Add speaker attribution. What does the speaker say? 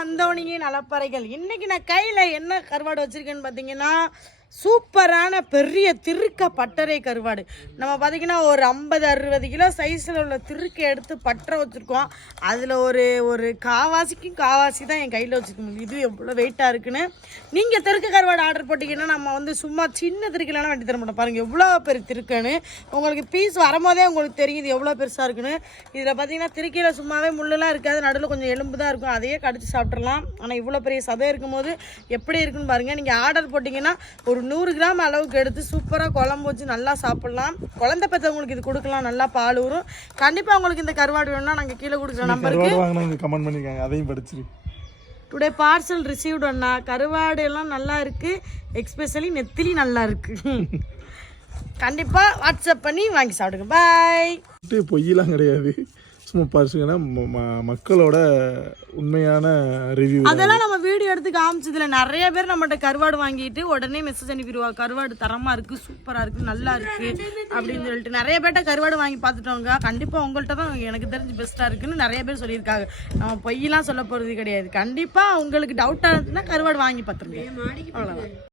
Speaker 1: வந்தவனிங்க நலப்பறைகள். இன்னைக்கு நான் கையில் என்ன கருவாடு வச்சிருக்கேன்னு பார்த்தீங்கன்னா சூப்பரான பெரிய திருக்க பட்டறை கருவாடு. நம்ம பார்த்தீங்கன்னா ஒரு ஐம்பது அறுபது கிலோ சைஸில் உள்ள திருக்கை எடுத்து பட்டறை வச்சுருக்கோம். அதில் ஒரு ஒரு காவாசிக்கும் காவாசி தான் என் கையில் வச்சுக்க முடியும் இது எவ்வளோ வெயிட்டாக இருக்குன்னு. நீங்கள் திருக்க கருவாடு ஆர்டர் போட்டிங்கன்னா நம்ம வந்து சும்மா சின்ன திருக்கலாம் வெட்டி தர மாட்டோம். பாருங்கள் எவ்வளோ பெரிய திருக்குன்னு. உங்களுக்கு பீஸ் வரும்போதே உங்களுக்கு தெரியுது எவ்வளோ பெருசாக இருக்குன்னு. இதில் பார்த்தீங்கன்னா திருக்கையில் சும்மாவே முள்ளெல்லாம் இருக்காது. நடுவில் கொஞ்சம் எலும்பு தான் இருக்கும். அதையே கடிச்சு சாப்பிட்றலாம் ஆனால் இவ்வளோ பெரிய சதை இருக்கும்போது எப்படி இருக்குன்னு பாருங்கள் நீங்கள் ஆர்டர் போட்டிங்கன்னா ஒரு நூறு கிராம் அளவுக்கு எடுத்து சூப்பராக குழம்பு வச்சு நல்லா சாப்பிட்லாம். குழந்தை பெற்றவங்களுக்கு இது கொடுக்கலாம் நல்லா பால் ஊறும். கண்டிப்பாக உங்களுக்கு இந்த கருவாடு வேணும்னா நாங்கள் கீழே கொடுக்குற நம்பருக்கு
Speaker 2: கமெண்ட் பண்ணிருக்காங்க அதையும் படிச்சிரு.
Speaker 1: டுடே பார்சல் ரிசீவ்டு அண்ணா. கருவாடு எல்லாம் நல்லா இருக்கு. எக்ஸ்பெஷலி நெத்திலி நல்லா இருக்கு. கண்டிப்பாக வாட்ஸ்அப் பண்ணி வாங்கி சாப்பிடுங்க. பாய்
Speaker 2: பொய்யெல்லாம் கிடையாது. சும்மா பரிசுங்கன்னா மக்களோட உண்மையான ரிவ்யூ
Speaker 1: அதெல்லாம் நம்ம வீடியோ எடுத்து காமிச்சதுல நிறைய பேர் நம்மகிட்ட கருவாடு வாங்கிட்டு உடனே மெசேஜ் அனுப்பிடுவா. கருவாடு தரமா இருக்கு சூப்பரா இருக்கு நல்லா இருக்கு அப்படின்னு சொல்லிட்டு. நிறைய பேர்ட்ட கருவாடு வாங்கி பார்த்துட்டோங்க கண்டிப்பா உங்கள்கிட்ட தான் எனக்கு தெரிஞ்சு பெஸ்டா இருக்குன்னு நிறைய பேர் சொல்லியிருக்காங்க. நம்ம பொய்யெல்லாம் சொல்ல போறது கிடையாது. கண்டிப்பா உங்களுக்கு டவுட்டா இருந்துச்சுன்னா கருவாடு வாங்கி பார்த்துருங்க. அவ்வளோதான்